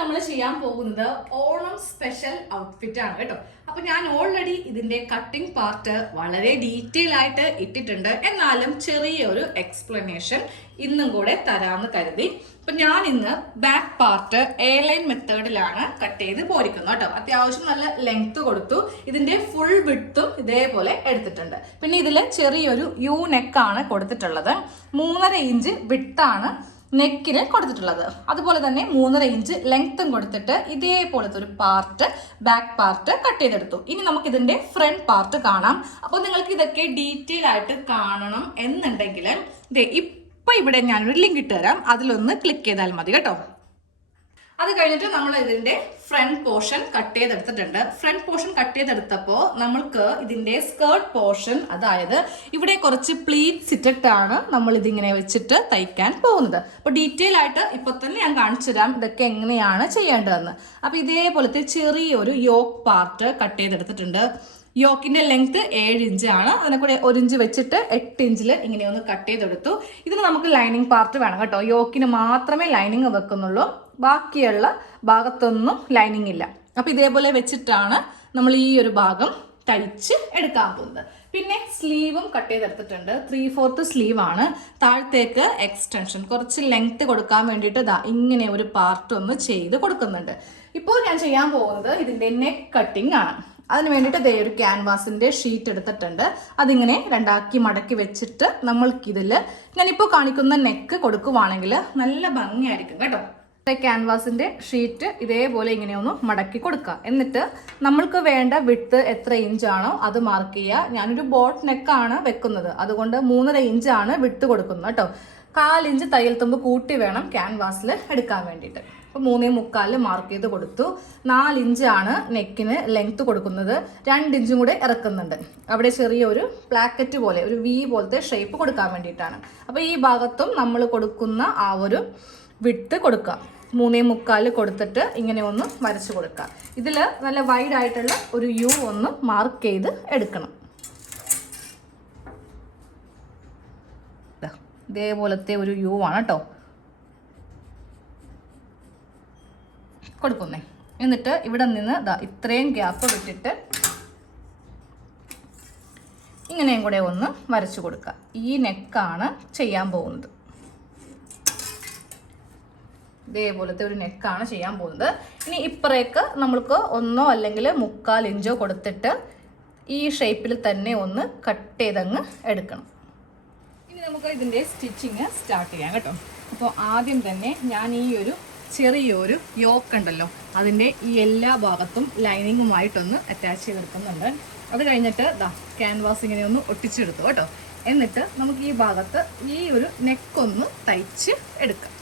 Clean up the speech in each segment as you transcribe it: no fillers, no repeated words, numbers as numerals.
നമ്മൾ ചെയ്യാൻ പോകുന്നത് ഓണം സ്പെഷ്യൽ ഔട്ട്ഫിറ്റ് ആണ് കേട്ടോ. അപ്പൊ ഞാൻ ഓൾറെഡി ഇതിന്റെ കട്ടിംഗ് പാർട്ട് വളരെ ഡീറ്റെയിൽ ആയിട്ട് ഇട്ടിട്ടുണ്ട്. എന്നാലും ചെറിയൊരു എക്സ്പ്ലനേഷൻ ഇന്നും കൂടെ തരാമെന്ന് കരുതി. അപ്പൊ ഞാൻ ഇന്ന് ബാക്ക് പാർട്ട് എയർലൈൻ മെത്തേഡിലാണ് കട്ട് ചെയ്ത് പോരിക്കുന്നത് കേട്ടോ. അത്യാവശ്യം നല്ല ലെങ്ത് കൊടുത്തു. ഇതിന്റെ ഫുൾ വിഡ്ത്തും ഇതേപോലെ എടുത്തിട്ടുണ്ട്. പിന്നെ ഇതിൽ ചെറിയൊരു യു നെക്കാണ് കൊടുത്തിട്ടുള്ളത്. 3.5 ഇഞ്ച് വിഡ്ത്താണ് നെക്കിന് കൊടുത്തിട്ടുള്ളത്. അതുപോലെ തന്നെ 3.5 ഇഞ്ച് ലെങ്ത്തും കൊടുത്തിട്ട് ഇതേപോലത്തെ ഒരു പാർട്ട് ബാക്ക് പാർട്ട് കട്ട് ചെയ്തെടുത്തു. ഇനി നമുക്ക് ഇതിന്റെ ഫ്രണ്ട് പാർട്ട് കാണാം. അപ്പോൾ നിങ്ങൾക്ക് ഇതൊക്കെ ഡീറ്റെയിൽ ആയിട്ട് കാണണം എന്നുണ്ടെങ്കിൽ ഇപ്പൊ ഇവിടെ ഞാനൊരു ലിങ്ക് ഇട്ട് തരാം, അതിലൊന്ന് ക്ലിക്ക് ചെയ്താൽ മതി കേട്ടോ. അത് കഴിഞ്ഞിട്ട് നമ്മൾ ഇതിന്റെ ഫ്രണ്ട് പോർഷൻ കട്ട് ചെയ്തെടുത്തിട്ടുണ്ട്. ഫ്രണ്ട് പോർഷൻ കട്ട് ചെയ്തെടുത്തപ്പോൾ നമ്മൾക്ക് ഇതിന്റെ സ്കേർട്ട് പോർഷൻ, അതായത് ഇവിടെ കുറച്ച് പ്ലീറ്റ്സ് ഇട്ടിട്ടാണ് നമ്മൾ ഇതിങ്ങനെ വെച്ചിട്ട് തയ്ക്കാൻ പോകുന്നത്. അപ്പോൾ ഡീറ്റെയിൽ ആയിട്ട് ഇപ്പൊ തന്നെ ഞാൻ കാണിച്ചു തരാം ഇതൊക്കെ എങ്ങനെയാണ് ചെയ്യേണ്ടതെന്ന്. അപ്പൊ ഇതേപോലത്തെ ചെറിയൊരു യോക്ക് പാർട്ട് കട്ട് ചെയ്തെടുത്തിട്ടുണ്ട്. യോക്കിന്റെ ലെങ്ത് 7 ഇഞ്ചാണ്. അതിനെ കൂടെ 1 ഇഞ്ച് വെച്ചിട്ട് 8 ഇഞ്ചിൽ ഇങ്ങനെ ഒന്ന് കട്ട് ചെയ്തെടുത്തു. ഇതിന് നമുക്ക് ലൈനിങ് പാർട്ട് വേണം കേട്ടോ. യോക്കിന് മാത്രമേ ലൈനിങ് വെക്കുന്നുള്ളൂ, ബാക്കിയുള്ള ഭാഗത്തൊന്നും ലൈനിങ് ഇല്ല. അപ്പൊ ഇതേപോലെ വെച്ചിട്ടാണ് നമ്മൾ ഈ ഒരു ഭാഗം തയ്ച്ച് എടുക്കാൻ പോകുന്നത്. പിന്നെ സ്ലീവും കട്ട് ചെയ്തെടുത്തിട്ടുണ്ട്. 3/4 സ്ലീവ് ആണ്. താഴത്തേക്ക് എക്സ്റ്റൻഷൻ കുറച്ച് ലെങ്ത് കൊടുക്കാൻ വേണ്ടിയിട്ട് ഇങ്ങനെ ഒരു പാർട്ട് ഒന്ന് ചെയ്ത് കൊടുക്കുന്നുണ്ട്. ഇപ്പോൾ ഞാൻ ചെയ്യാൻ പോകുന്നത് ഇതിന്റെ നെക്ക് കട്ടിങ് ആണ്. അതിന് വേണ്ടിയിട്ട് ഒരു ക്യാൻവാസിന്റെ ഷീറ്റ് എടുത്തിട്ടുണ്ട്. അതിങ്ങനെ രണ്ടാക്കി മടക്കി വെച്ചിട്ട് നമ്മൾക്കിതിൽ ഞാനിപ്പോൾ കാണിക്കുന്ന നെക്ക് കൊടുക്കുവാണെങ്കിൽ നല്ല ഭംഗിയായിരിക്കും കേട്ടോ. ക്യാൻവാസിന്റെ ഷീറ്റ് ഇതേപോലെ ഇങ്ങനെ ഒന്ന് മടക്കി കൊടുക്കുക. എന്നിട്ട് നമ്മൾക്ക് വേണ്ട വിഡ്ത്ത് എത്ര ഇഞ്ചാണോ അത് മാർക്ക് ചെയ്യുക. ഞാനൊരു ബോട്ട് നെക്കാണ് വെക്കുന്നത്, അതുകൊണ്ട് 3.5 ഇഞ്ചാണ് വിഡ്ത്ത് കൊടുക്കുന്നത് കേട്ടോ. 1/4 ഇഞ്ച് തയ്യൽ തുമ്പ് കൂട്ടി വേണം ക്യാൻവാസിൽ എടുക്കാൻ വേണ്ടിയിട്ട്. അപ്പോൾ 3.25 മാർക്ക് ചെയ്ത് കൊടുത്തു. 4 ഇഞ്ചാണ് നെക്കിന് ലെങ്ത് കൊടുക്കുന്നത്. 2 ഇഞ്ചും കൂടെ ഇറക്കുന്നുണ്ട്. അവിടെ ചെറിയൊരു പ്ലാക്കറ്റ് പോലെ ഒരു വി പോലത്തെ ഷേപ്പ് കൊടുക്കാൻ വേണ്ടിയിട്ടാണ്. അപ്പോൾ ഈ ഭാഗത്തും നമ്മൾ കൊടുക്കുന്ന ആ ഒരു വിഡ്ത്ത് കൊടുക്കുക. 3.25 കൊടുത്തിട്ട് ഇങ്ങനെ ഒന്ന് വരച്ചു കൊടുക്കുക. ഇതിൽ നല്ല വൈഡ് ആയിട്ടുള്ള ഒരു യു ഒന്ന് മാർക്ക് ചെയ്ത് എടുക്കണം. ഇതേപോലത്തെ ഒരു യു ആണ് കേട്ടോ കൊടുക്കുന്നേ. എന്നിട്ട് ഇവിടെ നിന്ന് ഇത്രയും ഗ്യാപ്പ് വിട്ടിട്ട് ഇങ്ങനെയും കൂടെ ഒന്ന് വരച്ചു കൊടുക്കുക. ഈ നെക്കാണ് ചെയ്യാൻ പോകുന്നത്. ഇതേപോലത്തെ ഒരു നെക്കാണ് ചെയ്യാൻ പോകുന്നത്. ഇനി ഇപ്പറേക്ക് നമ്മൾക്ക് 1 അല്ലെങ്കിൽ 3/4 ഇഞ്ചോ കൊടുത്തിട്ട് ഈ ഷേപ്പിൽ തന്നെ ഒന്ന് കട്ട് ചെയ്തങ്ങ് എടുക്കണം. ഇനി നമുക്ക് ഇതിൻ്റെ സ്റ്റിച്ചിങ് സ്റ്റാർട്ട് ചെയ്യാം കേട്ടോ. അപ്പോൾ ആദ്യം തന്നെ ഞാൻ ഈ ഒരു ചെറിയൊരു യോക്ക് ഉണ്ടല്ലോ അതിൻ്റെ ഈ എല്ലാ ഭാഗത്തും ലൈനിങ്ങുമായിട്ടൊന്ന് അറ്റാച്ച് ചെയ്തെടുക്കുന്നുണ്ട്. അത് കഴിഞ്ഞിട്ട് ക്യാൻവാസ് ഇങ്ങനെ ഒന്ന് ഒട്ടിച്ചെടുത്തു കേട്ടോ. എന്നിട്ട് നമുക്ക് ഈ ഭാഗത്ത് ഈ ഒരു നെക്കൊന്ന് തയ്ച്ച് എടുക്കാം.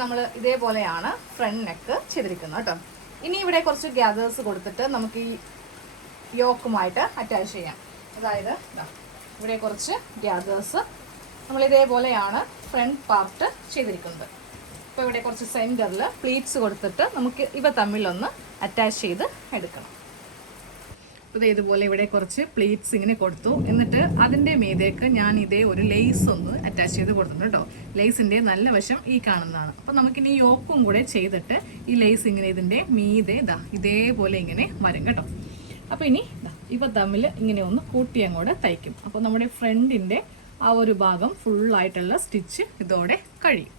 നമ്മൾ ഇതേപോലെയാണ് ഫ്രണ്ട് നെക്ക് ചെയ്തിരിക്കുന്നത് കേട്ടോ. ഇനി ഇവിടെ കുറച്ച് ഗ്യാദേഴ്സ് കൊടുത്തിട്ട് നമുക്ക് ഈ യോക്കുമായിട്ട് അറ്റാച്ച് ചെയ്യാം. അതായത് ഇവിടെ കുറച്ച് ഗ്യാദേഴ്സ് നമ്മൾ ഇതേപോലെയാണ് ഫ്രണ്ട് പാർട്ട് ചെയ്തിരിക്കുന്നത്. ഇപ്പോൾ ഇവിടെ കുറച്ച് സെൻറ്ററിൽ പ്ലീറ്റ്സ് കൊടുത്തിട്ട് നമുക്ക് ഇവ തമ്മിലൊന്ന് അറ്റാച്ച് ചെയ്ത് എടുക്കണം. അപ്പോൾ ഇതുപോലെ ഇവിടെ കുറച്ച് പ്ലീറ്റ്സ് ഇങ്ങനെ കൊടുത്തു. എന്നിട്ട് അതിൻ്റെ മീതേക്ക് ഞാൻ ഇതേ ഒരു ലേസ് ഒന്ന് അറ്റാച്ച് ചെയ്ത് കൊടുത്തിട്ടുണ്ട് കേട്ടോ. ലേസിൻ്റെ നല്ല വശം ഈ കാണുന്നതാണ്. അപ്പോൾ നമുക്കിനി യോക്കും കൂടെ ചെയ്തിട്ട് ഈ ലേസ് ഇങ്ങനെ ഇതിൻ്റെ മീതെ ഇതേപോലെ ഇങ്ങനെ വരും കേട്ടോ. അപ്പോൾ ഇനി ഇവ തമ്മിൽ ഇങ്ങനെ ഒന്ന് കൂട്ടി അങ്ങോട്ട് തയ്ക്കും. അപ്പോൾ നമ്മുടെ ഫ്രണ്ടിൻ്റെ ആ ഒരു ഭാഗം ഫുള്ളായിട്ടുള്ള സ്റ്റിച്ച് ഇതോടെ കഴിയും.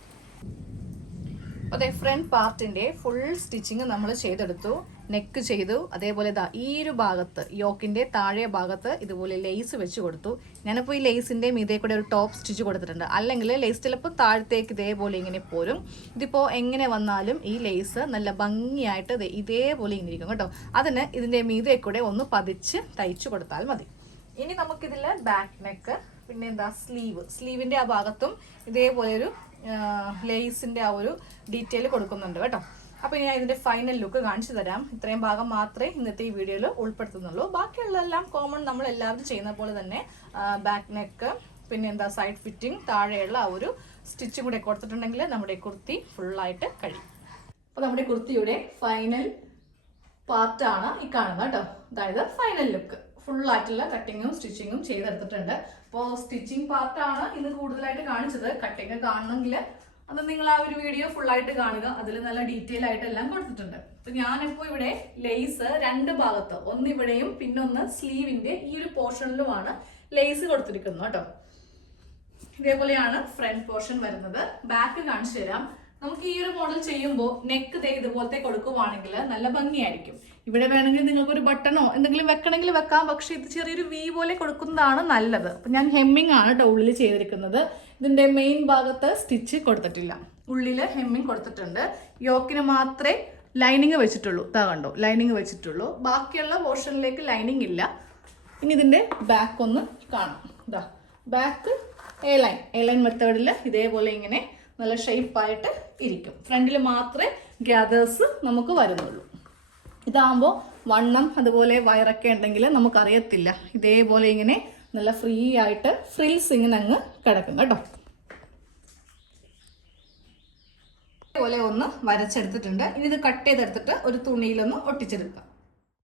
അതെ, ഫ്രണ്ട് പാർട്ടിൻ്റെ ഫുൾ സ്റ്റിച്ചിങ് നമ്മൾ ചെയ്തെടുത്തു. നെക്ക് ചെയ്തു. അതേപോലെ ഈ ഒരു ഭാഗത്ത് യോക്കിൻ്റെ താഴെ ഭാഗത്ത് ഇതുപോലെ ലേസ് വെച്ച് കൊടുത്തു. ഞാനിപ്പോൾ ഈ ലേസിൻ്റെ മീതെ കൂടെ ഒരു ടോപ്പ് സ്റ്റിച്ച് കൊടുത്തിട്ടുണ്ട്. അല്ലെങ്കിൽ ലേസ് ചിലപ്പോൾ താഴത്തേക്ക് ഇതേപോലെ ഇങ്ങനെ പോരും. ഇതിപ്പോൾ എങ്ങനെ വന്നാലും ഈ ലേസ് നല്ല ഭംഗിയായിട്ട് ഇതേപോലെ ഇങ്ങനെ ഇരിക്കും കേട്ടോ. അതിന് ഇതിൻ്റെ മീതെ കൂടെ ഒന്ന് പതിച്ച് തയ്ച്ചു കൊടുത്താൽ മതി. ഇനി നമുക്കിതിൽ ബാക്ക് നെക്ക്, പിന്നെ സ്ലീവിൻ്റെ ആ ഭാഗത്തും ഇതേപോലെ ഒരു ലേസിൻ്റെ ആ ഒരു ഡീറ്റെയിൽ കൊടുക്കുന്നുണ്ട് കേട്ടോ. അപ്പോൾ ഇനി ഞാൻ ഇതിൻ്റെ ഫൈനൽ ലുക്ക് കാണിച്ചു തരാം. ഇത്രയും ഭാഗം മാത്രമേ ഇന്നത്തെ ഈ വീഡിയോയിൽ ഉൾപ്പെടുത്തുന്നുള്ളൂ. ബാക്കിയുള്ളതെല്ലാം കോമൺ നമ്മൾ എല്ലാവരും ചെയ്യുന്ന പോലെ തന്നെ ബാക്ക് നെക്ക്, പിന്നെ സൈഡ് ഫിറ്റിംഗ്, താഴെയുള്ള ആ ഒരു സ്റ്റിച്ചും കൂടെ കൊടുത്തിട്ടുണ്ടെങ്കിൽ നമ്മുടെ കുർത്തി ഫുള്ളായിട്ട് കഴിയും. അപ്പോൾ നമ്മുടെ കുർത്തിയുടെ ഫൈനൽ പാർട്ടാണ് ഈ കാണുന്നത് കേട്ടോ. അതായത് ഫൈനൽ ലുക്ക് ഫുള്ളായിട്ടുള്ള കട്ടിങ്ങും സ്റ്റിച്ചിങ്ങും ചെയ്തെടുത്തിട്ടുണ്ട്. അപ്പോൾ സ്റ്റിച്ചിങ് പാർട്ടാണ് ഇന്ന് കൂടുതലായിട്ട് കാണിച്ചത്. കട്ടിങ് കാണണമെങ്കിൽ അത് നിങ്ങൾ ആ ഒരു വീഡിയോ ഫുള്ളായിട്ട് കാണുക. അതിൽ നല്ല ഡീറ്റെയിൽ ആയിട്ട് എല്ലാം കൊടുത്തിട്ടുണ്ട്. അപ്പോൾ ഞാനിപ്പോൾ ഇവിടെ ലേസ് രണ്ട് ഭാഗത്ത്, ഒന്ന് ഇവിടെയും പിന്നെ ഒന്ന് സ്ലീവിൻ്റെ ഈ ഒരു പോർഷനിലുമാണ് ലേസ് കൊടുത്തിരിക്കുന്നത് കേട്ടോ. ഇതേപോലെയാണ് ഫ്രണ്ട് പോർഷൻ വരുന്നത്. ബാക്ക് കാണിച്ചു തരാം. നമുക്ക് ഈ ഒരു മോഡൽ ചെയ്യുമ്പോൾ നെക്ക് ഇതുപോലത്തെ കൊടുക്കുവാണെങ്കിൽ നല്ല ഭംഗിയായിരിക്കും. ഇവിടെ വേണമെങ്കിൽ നിങ്ങൾക്കൊരു ബട്ടണോ എന്തെങ്കിലും വെക്കണമെങ്കിൽ വെക്കാം. പക്ഷേ ഇത് ചെറിയൊരു വി പോലെ കൊടുക്കുന്നതാണ് നല്ലത്. അപ്പം ഞാൻ ഹെമ്മിങ് ആണ് കേട്ടോ ഉള്ളിൽ ചെയ്തിരിക്കുന്നത്. ഇതിൻ്റെ മെയിൻ ഭാഗത്ത് സ്റ്റിച്ച് കൊടുത്തിട്ടില്ല, ഉള്ളിൽ ഹെമ്മിങ് കൊടുത്തിട്ടുണ്ട്. യോക്കിന് മാത്രമേ ലൈനിങ് വെച്ചിട്ടുള്ളൂ. കണ്ടോ, ലൈനിങ് വെച്ചിട്ടുള്ളൂ. ബാക്കിയുള്ള പോർഷനിലേക്ക് ലൈനിങ് ഇല്ല. ഇനി ഇതിൻ്റെ ബാക്ക് ഒന്ന് കാണാം. ബാക്ക് എ ലൈൻ മെത്തേഡിൽ ഇതേപോലെ ഇങ്ങനെ നല്ല ഷേപ്പായിട്ട് ഇരിക്കും. ഫ്രണ്ടിൽ മാത്രമേ ഗ്യാദേഴ്സ് നമുക്ക് വരുന്നുള്ളൂ. ഇതാകുമ്പോൾ വണ്ണം അതുപോലെ വയറൊക്കെ ഉണ്ടെങ്കിൽ നമുക്കറിയത്തില്ല. ഇതേപോലെ ഇങ്ങനെ നല്ല ഫ്രീ ആയിട്ട് ഫ്രിൽസ് ഇങ്ങനെ അങ്ങ് കിടക്കും കേട്ടോ. ഇതേപോലെ ഒന്ന് വരച്ചെടുത്തിട്ടുണ്ട്. ഇനി ഇത് കട്ട് ചെയ്തെടുത്തിട്ട് ഒരു തുണിയിലൊന്ന് ഒട്ടിച്ചെടുക്കാം.